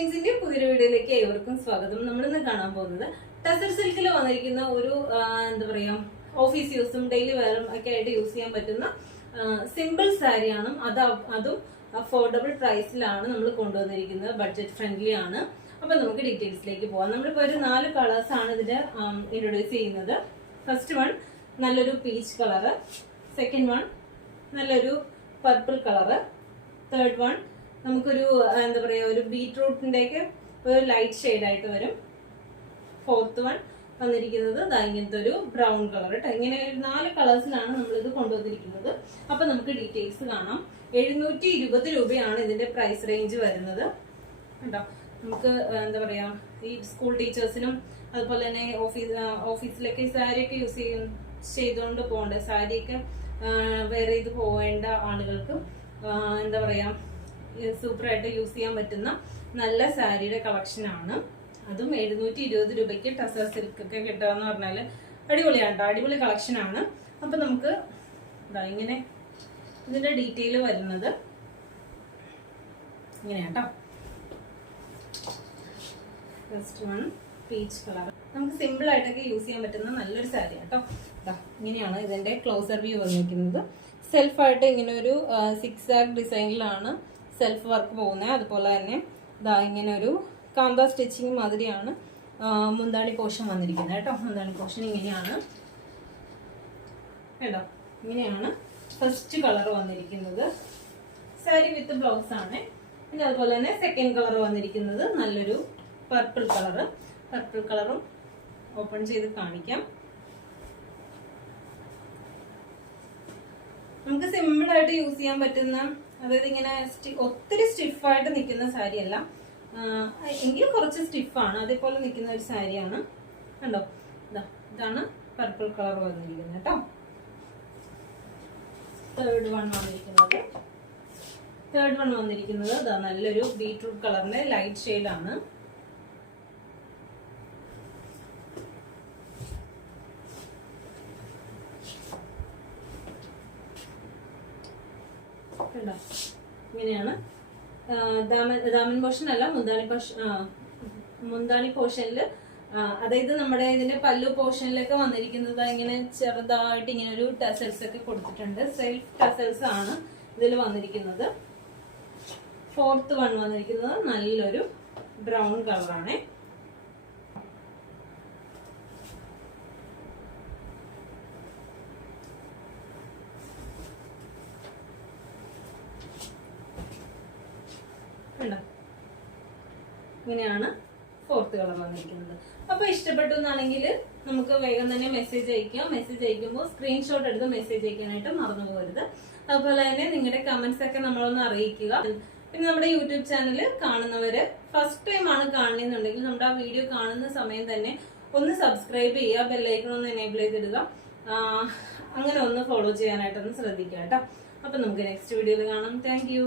ഡിസൈൻസിന്റെ പുതിയൊരു വീഡിയോയിലേക്ക് ഏവർക്കും സ്വാഗതം. നമ്മളിന്ന് കാണാൻ പോകുന്നത് ടസർ സിൽക്കിൽ വന്നിരിക്കുന്ന ഒരു എന്താ പറയാ ഓഫീസ് യൂസും ഡെയിലി വെയറും ഒക്കെ ആയിട്ട് യൂസ് ചെയ്യാൻ പറ്റുന്ന സിമ്പിൾ സാരിയാണ്. അതും അഫോർഡബിൾ പ്രൈസിലാണ് നമ്മൾ കൊണ്ടുവന്നിരിക്കുന്നത്. ബഡ്ജറ്റ് ഫ്രണ്ട്ലി ആണ്. അപ്പൊ നമുക്ക് ഡീറ്റെയിൽസിലേക്ക് പോവാം. നമ്മളിപ്പോ ഒരു 4 കളേഴ്സ് ആണ് ഇതിന്റെ ഇൻട്രൊഡ്യൂസ് ചെയ്യുന്നത്. ഫസ്റ്റ് വൺ നല്ലൊരു പീച്ച് കളറ്, സെക്കൻഡ് വൺ നല്ലൊരു പർപ്പിൾ കളറ്, തേർഡ് വൺ നമുക്കൊരു എന്താ പറയാ ഒരു ബീട്രൂട്ടിന്റെ ഒക്കെ ഒരു ലൈറ്റ് ഷെയ്ഡ് ആയിട്ട് വരും, ഫോർത്ത് വൺ വന്നിരിക്കുന്നത് ഇങ്ങനത്തെ ഒരു ബ്രൗൺ കളർ കേട്ടോ. ഇങ്ങനെ 4 കളേഴ്സിലാണ് നമ്മൾ ഇത് കൊണ്ടുവന്നിരിക്കുന്നത്. അപ്പൊ നമുക്ക് ഡീറ്റെയിൽസ് കാണാം. 720 രൂപയാണ് ഇതിന്റെ പ്രൈസ് റേഞ്ച് വരുന്നത് കേട്ടോ. നമുക്ക് എന്താ പറയാ ഈ സ്കൂൾ ടീച്ചേഴ്സിനും അതുപോലെ തന്നെ ഓഫീസിലൊക്കെ സാരിയൊക്കെ ചെയ്തുകൊണ്ട് പോകേണ്ട, സാരിയൊക്കെ വെയർ ചെയ്ത് പോവേണ്ട ആളുകൾക്ക് എന്താ പറയാ സൂപ്പറായിട്ട് യൂസ് ചെയ്യാൻ പറ്റുന്ന നല്ല സാരിയുടെ കളക്ഷൻ ആണ്. അതും 720 രൂപയ്ക്ക് ടസർ സിൽക്ക് ഒക്കെ കിട്ടുകയെന്ന് പറഞ്ഞാല് അടിപൊളിയാണ് കേട്ടോ. അടിപൊളി കളക്ഷൻ ആണ്. അപ്പൊ നമുക്ക് ഇങ്ങനെ ഇതിന്റെ ഡീറ്റെയിൽ വരുന്നത് ഇങ്ങനെയാട്ടോ. ഫസ്റ്റ് വൺ പീച്ച് കളർ, നമുക്ക് സിമ്പിൾ ആയിട്ടൊക്കെ യൂസ് ചെയ്യാൻ പറ്റുന്ന നല്ലൊരു സാരി കേട്ടോ. ഇങ്ങനെയാണ് ഇതിന്റെ ക്ലോസർ വ്യൂ വന്നിരിക്കുന്നത്. സെൽഫായിട്ട് ഇങ്ങനെ ഒരു 6 ആർക്ക് ഡിസൈനിലാണ് സെൽഫ് വർക്ക് പോകുന്നത്. അതുപോലെ തന്നെ ഇങ്ങനെ ഒരു കാന്ത സ്റ്റിച്ചിങ് മാതിരിയാണ് മുന്താണി പോർഷൻ വന്നിരിക്കുന്നത് കേട്ടോ. മുന്താണി പോർഷൻ ഇങ്ങനെയാണ് കേട്ടോ. ഇങ്ങനെയാണ് ഫസ്റ്റ് കളർ വന്നിരിക്കുന്നത്. സാരി വിത്ത് ബ്ലൗസ് ആണ്. പിന്നെ അതുപോലെ തന്നെ സെക്കൻഡ് കളർ വന്നിരിക്കുന്നത് നല്ലൊരു പർപ്പിൾ കളറ്. പർപ്പിൾ കളറും ഓപ്പൺ ചെയ്ത് കാണിക്കാം. നമുക്ക് സിമ്പിൾ ആയിട്ട് യൂസ് ചെയ്യാൻ പറ്റുന്ന, അതായത് ഇങ്ങനെ ഒത്തിരി സ്റ്റിഫായിട്ട് നിൽക്കുന്ന സാരി അല്ല, എങ്കിലും കുറച്ച് സ്റ്റിഫാണ്, അതേപോലെ നിൽക്കുന്ന ഒരു സാരിയാണ് കണ്ടോ. ഇതാണ് പർപ്പിൾ കളർ വന്നിരിക്കുന്നത് കേട്ടോ. തേർഡ് വൺ വന്നിരിക്കുന്നത് നല്ലൊരു ബീട്രൂട്ട് കളറിന്റെ ലൈറ്റ് ഷെയ്ഡാണ്. ഇങ്ങനെയാണ് ദാമൻ പോർഷൻ അല്ല, മുന്താണി പോർഷനിൽ, അതായത് നമ്മുടെ ഇതിന്റെ പല്ലു പോർഷനിലൊക്കെ വന്നിരിക്കുന്നത് ഇങ്ങനെ ചെറുതായിട്ട് ഇങ്ങനെ ഒരു ടസൽസ് ഒക്കെ കൊടുത്തിട്ടുണ്ട്. സെൽഫ് ടസൽസ് ആണ് ഇതിൽ വന്നിരിക്കുന്നത്. ഫോർത്ത് വൺ വന്നിരിക്കുന്നത് നല്ലൊരു ബ്രൗൺ കളറാണ്. ഇങ്ങനെയാണ് ഫോർത്ത് കളർ വന്നിരിക്കുന്നത്. അപ്പൊ ഇഷ്ടപ്പെട്ടു എന്നാണെങ്കിൽ നമുക്ക് വേഗം തന്നെ മെസ്സേജ് അയക്കാം. മെസ്സേജ് അയക്കുമ്പോൾ സ്ക്രീൻഷോട്ട് എടുത്ത് മെസ്സേജ് അയക്കാനായിട്ട് മറന്നു പോകരുത്. അതുപോലെ തന്നെ നിങ്ങളുടെ കമന്റ്സ് ഒക്കെ നമ്മളൊന്ന് അറിയിക്കുക. പിന്നെ നമ്മുടെ യൂട്യൂബ് ചാനൽ കാണുന്നവര് ഫസ്റ്റ് ടൈം ആണ് കാണുന്നുണ്ടെങ്കിൽ നമ്മുടെ ആ വീഡിയോ കാണുന്ന സമയം തന്നെ ഒന്ന് സബ്സ്ക്രൈബ് ചെയ്യുക, ബെല്ലൈക്കൺ ഒന്ന് എനേബിൾ ചെയ്തിടുക. അങ്ങനെ ഒന്ന് ഫോളോ ചെയ്യാനായിട്ടൊന്ന് ശ്രദ്ധിക്കുക കേട്ടോ. അപ്പൊ നമുക്ക് നെക്സ്റ്റ് വീഡിയോയിൽ കാണാം. Thank you.